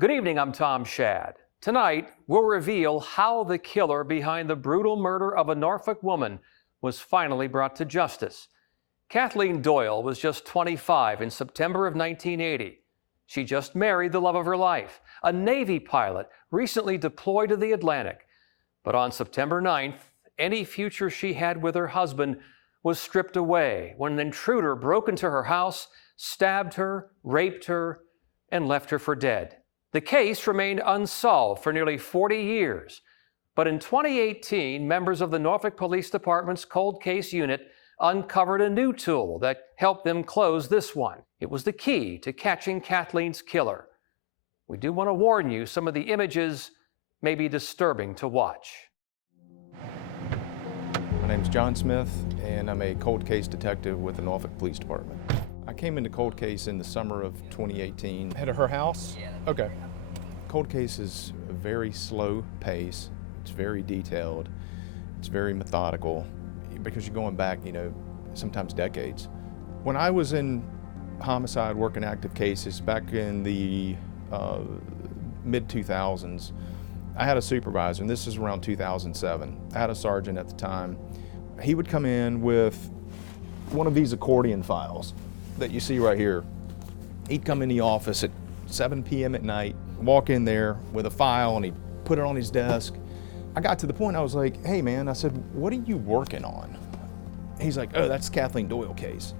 Good evening, I'm Tom Shad. Tonight, we'll reveal how the killer behind the brutal murder of a Norfolk woman was finally brought to justice. Kathleen Doyle was just 25 in September of 1980. She just married the love of her life, a Navy pilot recently deployed to the Atlantic. But on September 9th, any future she had with her husband was stripped away when an intruder broke into her house, stabbed her, raped her, and left her for dead. The case remained unsolved for nearly 40 years, but in 2018, members of the Norfolk Police Department's cold case unit uncovered a new tool that helped them close this one. It was the key to catching Kathleen's killer. We do want to warn you, some of the images may be disturbing to watch. My name's John Smith, and I'm a cold case detective with the Norfolk Police Department. I came into cold case in the summer of 2018. Head of her house? Okay. Cold case is a very slow pace. It's very detailed. It's very methodical because you're going back, sometimes decades. When I was in homicide working active cases back in the mid-2000s, I had a supervisor, and this is around 2007. I had a sergeant at the time. He would come in with one of these accordion files that you see right here. He'd come in the office at 7 p.m. at night, walk in there with a file, and he'd put it on his desk. I got to the point I was like, hey man, I said, what are you working on? He's like, oh, that's the Kathleen Doyle case.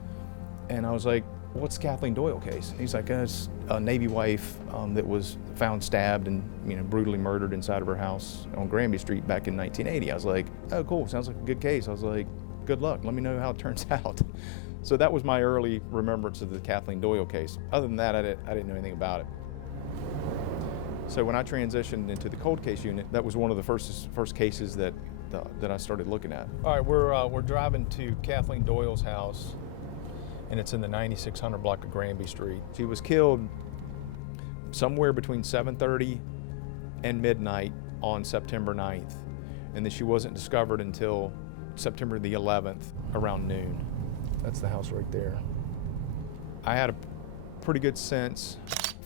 And I was like, what's the Kathleen Doyle case? And he's like, it's a Navy wife that was found stabbed and brutally murdered inside of her house on Granby Street back in 1980. I was like, oh cool, sounds like a good case. I was like, good luck, let me know how it turns out. So that was my early remembrance of the Kathleen Doyle case. Other than that, I didn't know anything about it. So when I transitioned into the cold case unit, that was one of the first cases that I started looking at. All right, we're driving to Kathleen Doyle's house, and it's in the 9600 block of Granby Street. She was killed somewhere between 7:30 and midnight on September 9th, and then she wasn't discovered until September the 11th around noon. That's the house right there. I had a pretty good sense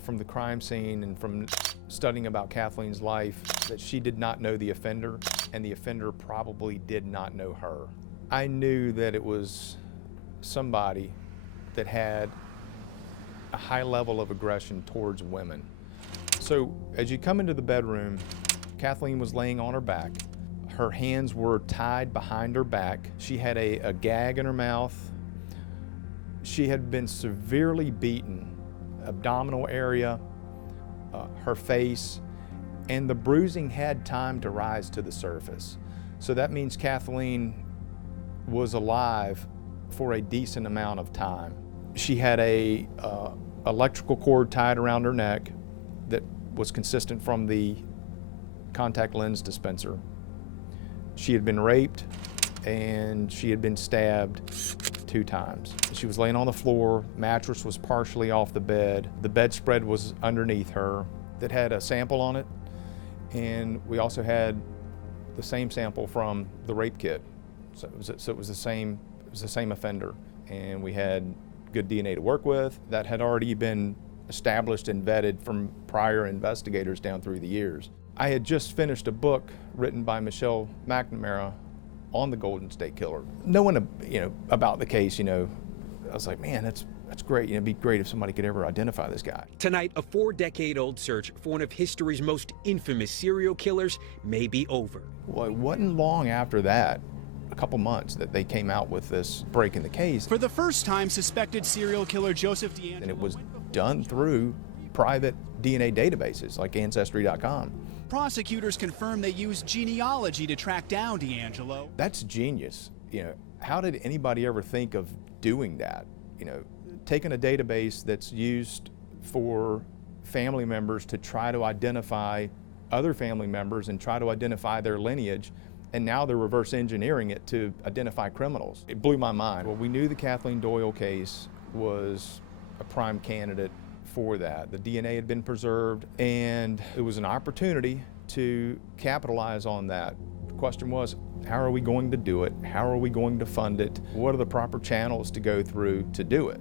from the crime scene and from studying about Kathleen's life that she did not know the offender, and the offender probably did not know her. I knew that it was somebody that had a high level of aggression towards women. So as you come into the bedroom, Kathleen was laying on her back. Her hands were tied behind her back. She had a gag in her mouth. She had been severely beaten, abdominal area, her face, and the bruising had time to rise to the surface. So that means Kathleen was alive for a decent amount of time. She had a electrical cord tied around her neck that was consistent from the contact lens dispenser. She had been raped and she had been stabbed 2 times. She was laying on the floor, mattress was partially off the bed, the bedspread was underneath her that had a sample on it, and we also had the same sample from the rape kit. So it was the same offender, and we had good DNA to work with that had already been established and vetted from prior investigators down through the years. I had just finished a book written by Michelle McNamara on the Golden State Killer. Knowing about the case, I was like, man, that's great. It'd be great if somebody could ever identify this guy. Tonight, a 4-decade-old search for one of history's most infamous serial killers may be over. Well, it wasn't long after that, a couple months, that they came out with this break in the case. For the first time, suspected serial killer Joseph DeAngelo. And it was done through private DNA databases like Ancestry.com. Prosecutors confirmed they used genealogy to track down DeAngelo. That's genius. How did anybody ever think of doing that? Taking a database that's used for family members to try to identify other family members and try to identify their lineage, and now they're reverse engineering it to identify criminals. It blew my mind. Well, we knew the Kathleen Doyle case was a prime candidate for that. The DNA had been preserved, and it was an opportunity to capitalize on that. The question was, how are we going to do it? How are we going to fund it? What are the proper channels to go through to do it?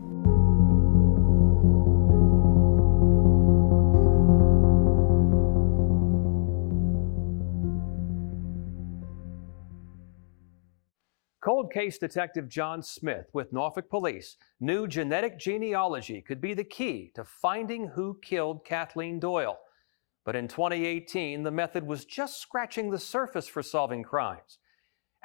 cold case detective John Smith with Norfolk Police knew genetic genealogy could be the key to finding who killed Kathleen Doyle. But in 2018, the method was just scratching the surface for solving crimes.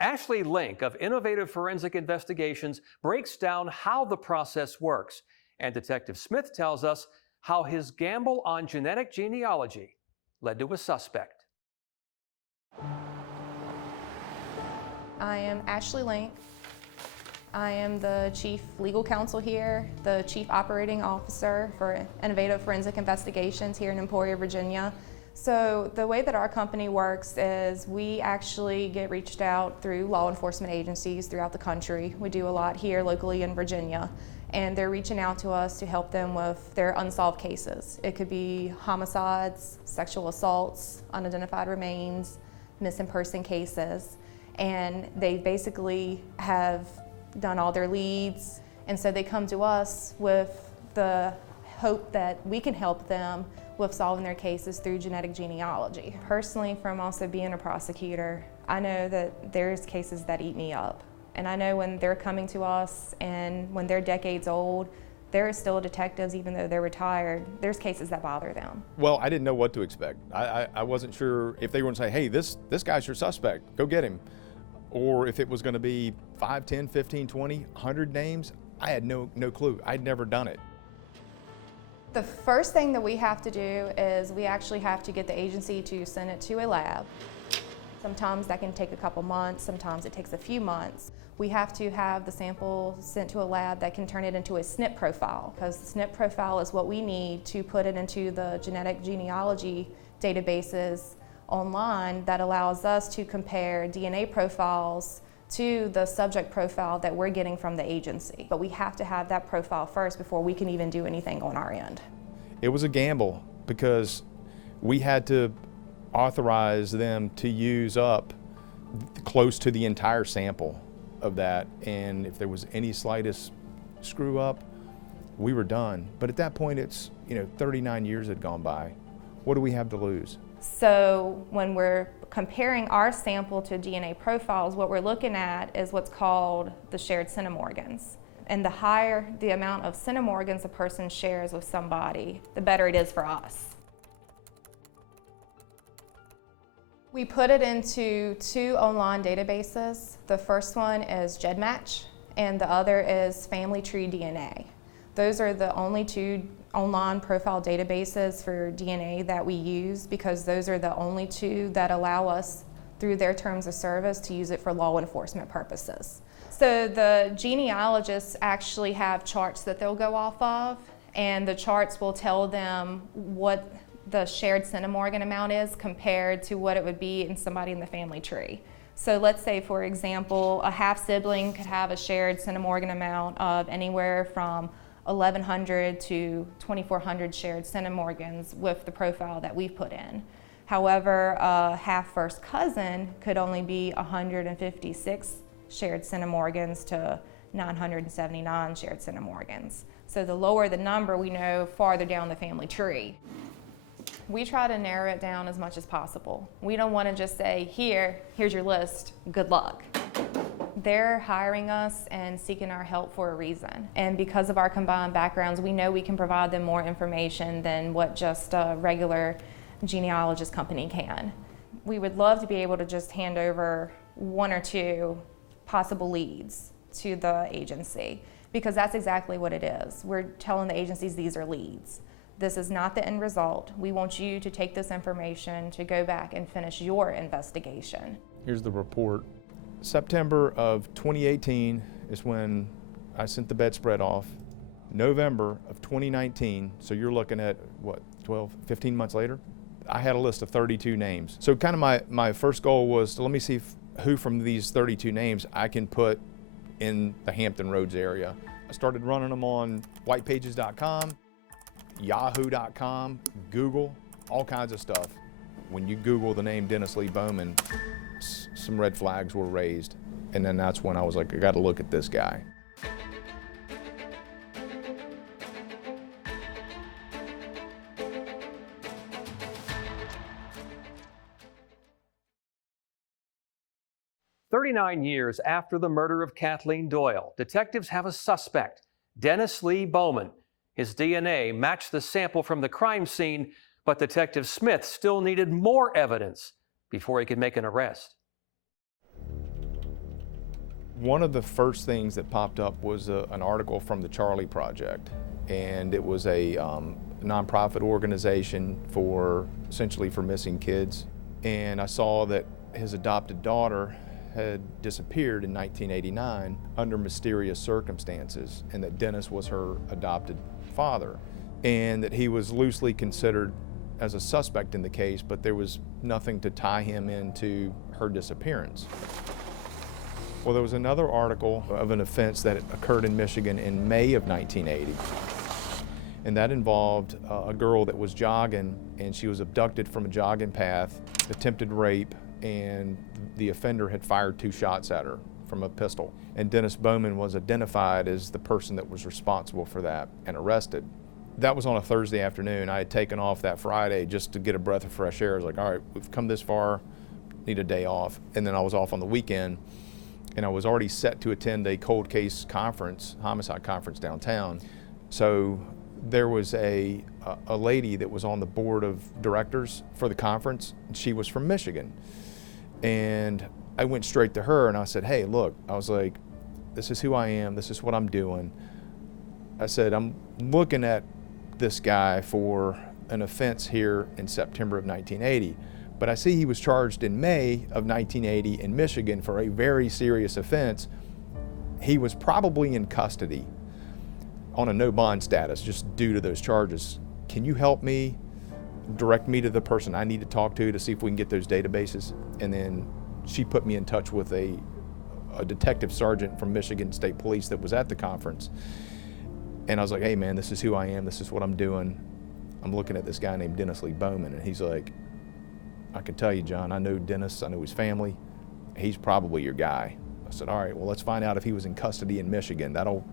Ashley Link of Innovative Forensic Investigations breaks down how the process works, and Detective Smith tells us how his gamble on genetic genealogy led to a suspect. I am Ashley Link. I am the Chief Legal Counsel here, the Chief Operating Officer for Innovative Forensic Investigations here in Emporia, Virginia. So the way that our company works is we actually get reached out through law enforcement agencies throughout the country. We do a lot here locally in Virginia, and they're reaching out to us to help them with their unsolved cases. It could be homicides, sexual assaults, unidentified remains, missing person cases. And they basically have done all their leads, and so they come to us with the hope that we can help them with solving their cases through genetic genealogy. Personally, from also being a prosecutor, I know that there's cases that eat me up, and I know when they're coming to us and when they're decades old, there are still detectives, even though they're retired, there's cases that bother them. Well, I didn't know what to expect. I wasn't sure if they were going to say, hey, this guy's your suspect, go get him. Or if it was going to be 5, 10, 15, 20, 100 names. I had no clue. I'd never done it. The first thing that we have to do is we actually have to get the agency to send it to a lab. Sometimes that can take a couple months, sometimes it takes a few months. We have to have the sample sent to a lab that can turn it into a SNP profile, because the SNP profile is what we need to put it into the genetic genealogy databases online that allows us to compare DNA profiles to the subject profile that we're getting from the agency. But we have to have that profile first before we can even do anything on our end. It was a gamble because we had to authorize them to use up close to the entire sample of that, and if there was any slightest screw up, we were done. But at that point, it's 39 years had gone by. What do we have to lose? So when we're comparing our sample to DNA profiles, what we're looking at is what's called the shared centimorgans. And the higher the amount of centimorgans a person shares with somebody, the better it is for us. We put it into 2 online databases. The first one is GEDmatch, and the other is Family Tree DNA. Those are the only 2 online profile databases for DNA that we use, because those are the only 2 that allow us, through their terms of service, to use it for law enforcement purposes. So the genealogists actually have charts that they'll go off of, and the charts will tell them what the shared centimorgan amount is compared to what it would be in somebody in the family tree. So let's say, for example, a half sibling could have a shared centimorgan amount of anywhere from 1,100 to 2,400 shared centimorgans with the profile that we've put in. However, a half first cousin could only be 156 shared centimorgans to 979 shared centimorgans. So the lower the number, we know farther down the family tree. We try to narrow it down as much as possible. We don't want to just say, here's your list, good luck. They're hiring us and seeking our help for a reason. And because of our combined backgrounds, we know we can provide them more information than what just a regular genealogist company can. We would love to be able to just hand over 1 or 2 possible leads to the agency, because that's exactly what it is. We're telling the agencies these are leads. This is not the end result. We want you to take this information to go back and finish your investigation. Here's the report. September of 2018 is when I sent the bedspread off. November of 2019, so you're looking at, what, 12, 15 months later? I had a list of 32 names. So kind of my first goal was to let me see who from these 32 names I can put in the Hampton Roads area. I started running them on whitepages.com, yahoo.com, Google, all kinds of stuff. When you Google the name Dennis Lee Bowman, some red flags were raised. And then that's when I was like, I gotta look at this guy. 39 years after the murder of Kathleen Doyle, detectives have a suspect, Dennis Lee Bowman. His DNA matched the sample from the crime scene, but Detective Smith still needed more evidence before he could make an arrest. One of the first things that popped up was an article from the Charlie Project, and it was a nonprofit organization essentially for missing kids. And I saw that his adopted daughter had disappeared in 1989 under mysterious circumstances, and that Dennis was her adopted father, and that he was loosely considered as a suspect in the case, but there was nothing to tie him into her disappearance. Well, there was another article of an offense that occurred in Michigan in May of 1980, and that involved a girl that was jogging, and she was abducted from a jogging path, attempted rape, and the offender had fired 2 shots at her from a pistol. And Dennis Bowman was identified as the person that was responsible for that and arrested. That was on a Thursday afternoon. I had taken off that Friday just to get a breath of fresh air. I was like, all right, we've come this far, need a day off. And then I was off on the weekend, and I was already set to attend a cold case conference, homicide conference downtown. So there was a lady that was on the board of directors for the conference, and she was from Michigan. And I went straight to her and I said, hey, look, I was like, this is who I am, this is what I'm doing. I said, I'm looking at this guy for an offense here in September of 1980, but I see he was charged in May of 1980 in Michigan for a very serious offense. He was probably in custody on a no bond status just due to those charges. Can you help me, direct me to the person I need to talk to see if we can get those databases? And then she put me in touch with a detective sergeant from Michigan State Police that was at the conference. And I was like, hey man, this is who I am, this is what I'm doing. I'm looking at this guy named Dennis Lee Bowman. And he's like, I can tell you, John, I know Dennis, I know his family. He's probably your guy. I said, all right, well, let's find out if he was in custody in Michigan. That'll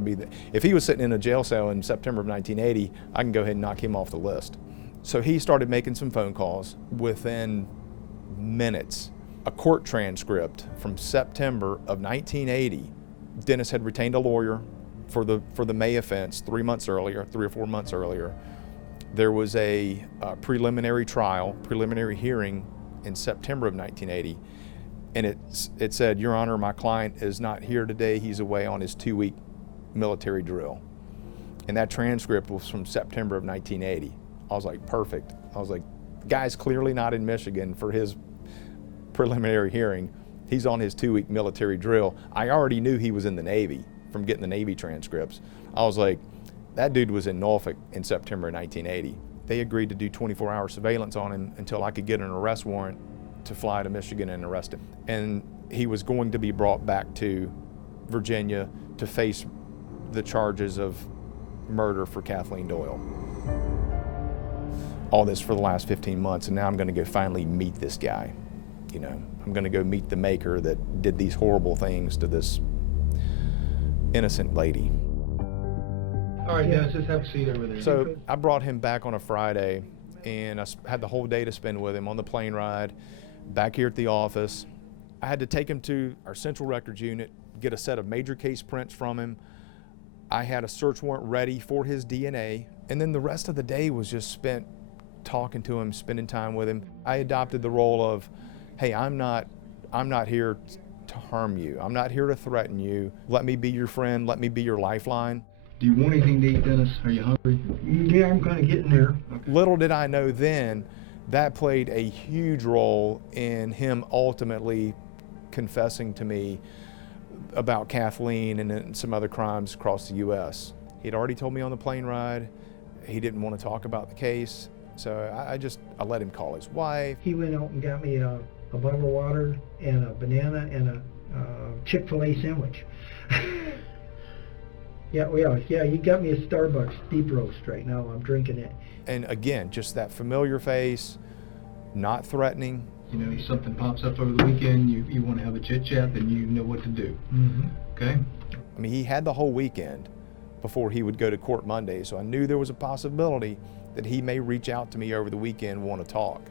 be if he was sitting in a jail cell in September of 1980, I can go ahead and knock him off the list. So he started making some phone calls. Within minutes, a court transcript from September of 1980, Dennis had retained a lawyer for the May offense 3 or 4 months earlier. There was a preliminary hearing in September of 1980, and it said, Your Honor, my client is not here today. He's away on his 2-week military drill. And that transcript was from September of 1980. I was like, perfect. I was like, the guy's clearly not in Michigan for his preliminary hearing. He's on his 2-week military drill. I already knew he was in the Navy from getting the Navy transcripts. I was like, that dude was in Norfolk in September 1980. They agreed to do 24-hour surveillance on him until I could get an arrest warrant to fly to Michigan and arrest him. And he was going to be brought back to Virginia to face the charges of murder for Kathleen Doyle. All this for the last 15 months, and now I'm going to go finally meet this guy. You know, I'm going to go meet the maker that did these horrible things to this innocent lady. All right, Dennis, just have a seat over there. So I brought him back on a Friday, and I had the whole day to spend with him on the plane ride, back here at the office. I had to take him to our central records unit, get a set of major case prints from him. I had a search warrant ready for his DNA, and then the rest of the day was just spent talking to him, spending time with him. I adopted the role of, hey, I'm not here to harm you. I'm not here to threaten you. Let me be your friend. Let me be your lifeline. Do you want anything to eat, Dennis? Are you hungry? Yeah, I'm kind of getting there. Okay. Little did I know then, that played a huge role in him ultimately confessing to me about Kathleen and some other crimes across the U.S. He'd already told me on the plane ride he didn't want to talk about the case, so I let him call his wife. He went out and got me a bottle of water and a banana and a Chick-fil-A sandwich. Yeah, he got me a Starbucks deep roast right now. I'm drinking it. And again, just that familiar face, not threatening. You know, if something pops up over the weekend, you want to have a chit-chat, then you know what to do. Mm-hmm. Okay? I mean, he had the whole weekend before he would go to court Monday, so I knew there was a possibility that he may reach out to me over the weekend and want to talk.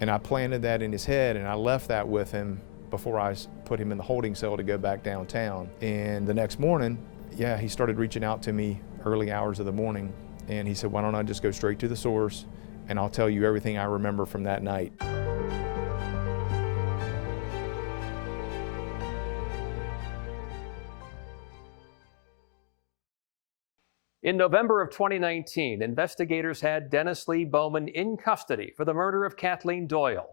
And I planted that in his head, and I left that with him before I put him in the holding cell to go back downtown. And the next morning, yeah, he started reaching out to me early hours of the morning, and he said, why don't I just go straight to the source, and I'll tell you everything I remember from that night. In November of 2019, investigators had Dennis Lee Bowman in custody for the murder of Kathleen Doyle.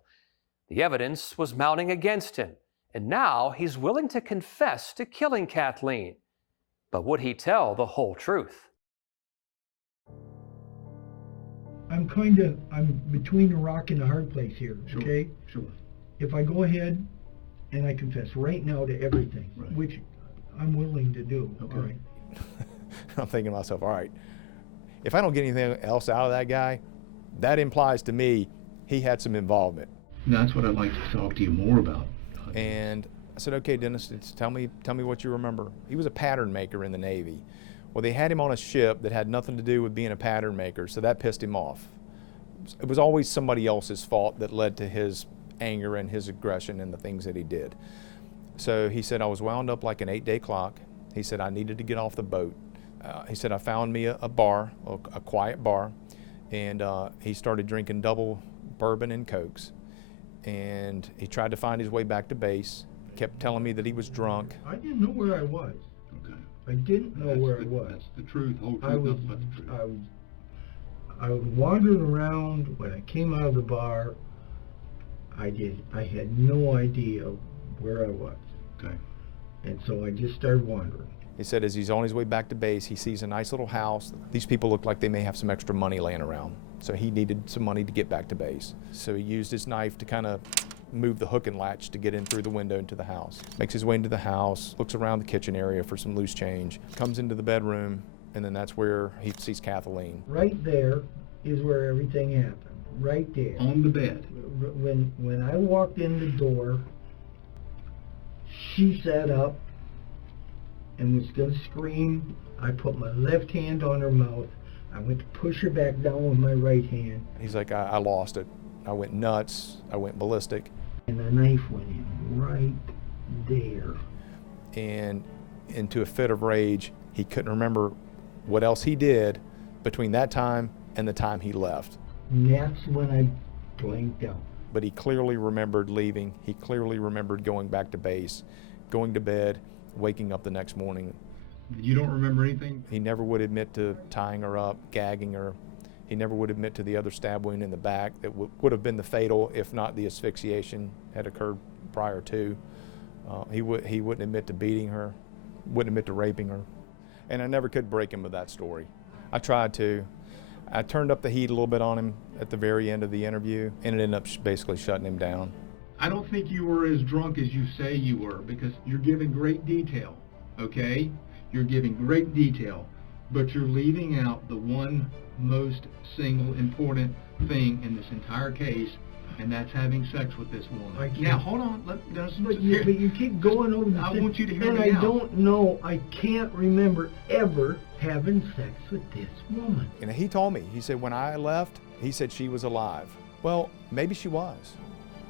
The evidence was mounting against him, and now he's willing to confess to killing Kathleen. But would he tell the whole truth? I'm between a rock and a hard place here, okay? Sure. If I go ahead and I confess right now to everything, Right. which I'm willing to do, Okay. all right? I'm thinking to myself, all right, if I don't get anything else out of that guy, that implies to me he had some involvement. That's what I'd like to talk to you more about. And I said, okay, Dennis, tell me what you remember. He was a pattern maker in the Navy. Well, they had him on a ship that had nothing to do with being a pattern maker, so that pissed him off. It was always somebody else's fault that led to his anger and his aggression and the things that he did. So he said, I was wound up like an 8-day clock. He said, I needed to get off the boat. He said, I found me a bar, a quiet bar, and he started drinking double bourbon and Cokes. And he tried to find his way back to base, kept telling me that he was drunk. I didn't know where I was. Okay. I didn't know where I was. That's the truth, whole truth, I was, nothing but the truth. I was wandering around. When I came out of the bar, I had no idea where I was. Okay. And so I just started wandering. He said as he's on his way back to base, he sees a nice little house. These people look like they may have some extra money laying around. So he needed some money to get back to base. So he used his knife to kind of move the hook and latch to get in through the window into the house. Makes his way into the house, looks around the kitchen area for some loose change, comes into the bedroom, and then that's where he sees Kathleen. Right there is where everything happened. Right there. On the bed. When I walked in the door, she sat up and was going to scream. I put my left hand on her mouth. I went to push her back down with my right hand. He's like, I lost it. I went nuts. I went ballistic. And the knife went in right there. And into a fit of rage, he couldn't remember what else he did between that time and the time he left. And that's when I blanked out. But he clearly remembered leaving. He clearly remembered going back to base, going to bed, waking up the next morning. You don't remember anything? He never would admit to tying her up, gagging her. He never would admit to the other stab wound in the back that would have been the fatal if not the asphyxiation had occurred prior to. He wouldn't admit to beating her, wouldn't admit to raping her. And I never could break him of that story. I tried to. I turned up the heat a little bit on him at the very end of the interview, and it ended up basically shutting him down. I don't think you were as drunk as you say you were, because you're giving great detail, okay? You're giving great detail, but you're leaving out the one most single important thing in this entire case, and that's having sex with this woman. Now, hold on. But you keep going over the I want you to hear me and out. I don't know, I can't remember ever having sex with this woman. And he told me, he said, when I left, he said she was alive. Well, maybe she was.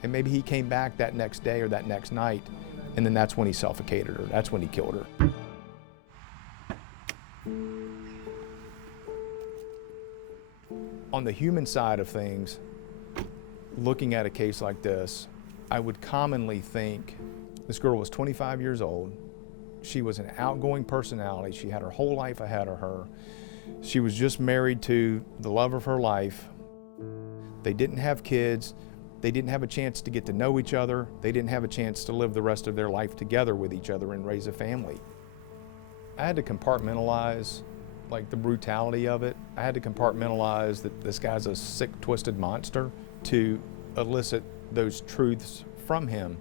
And maybe he came back that next day or that next night, and then that's when he suffocated her. That's when he killed her. On the human side of things, looking at a case like this, I would commonly think this girl was 25 years old. She was an outgoing personality. She had her whole life ahead of her. She was just married to the love of her life. They didn't have kids. They didn't have a chance to get to know each other. They didn't have a chance to live the rest of their life together with each other and raise a family. I had to compartmentalize like the brutality of it. I had to compartmentalize that this guy's a sick, twisted monster to elicit those truths from him.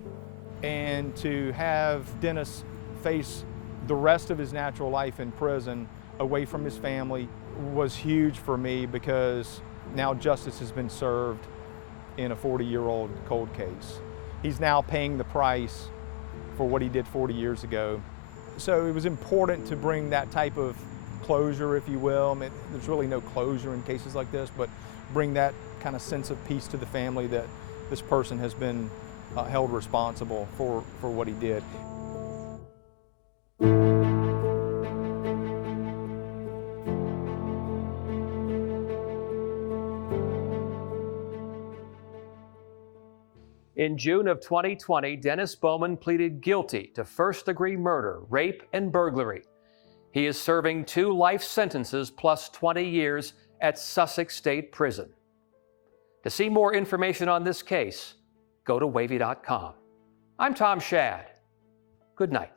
And to have Dennis face the rest of his natural life in prison away from his family was huge for me, because now justice has been served in a 40-year-old cold case. He's now paying the price for what he did 40 years ago. So it was important to bring that type of closure, if you will. I mean, there's really no closure in cases like this, but bring that kind of sense of peace to the family that this person has been held responsible for what he did. In June of 2020, Dennis Bowman pleaded guilty to first-degree murder, rape, and burglary. He is serving 2 life sentences plus 20 years at Sussex State Prison. To see more information on this case, go to wavy.com. I'm Tom Shad. Good night.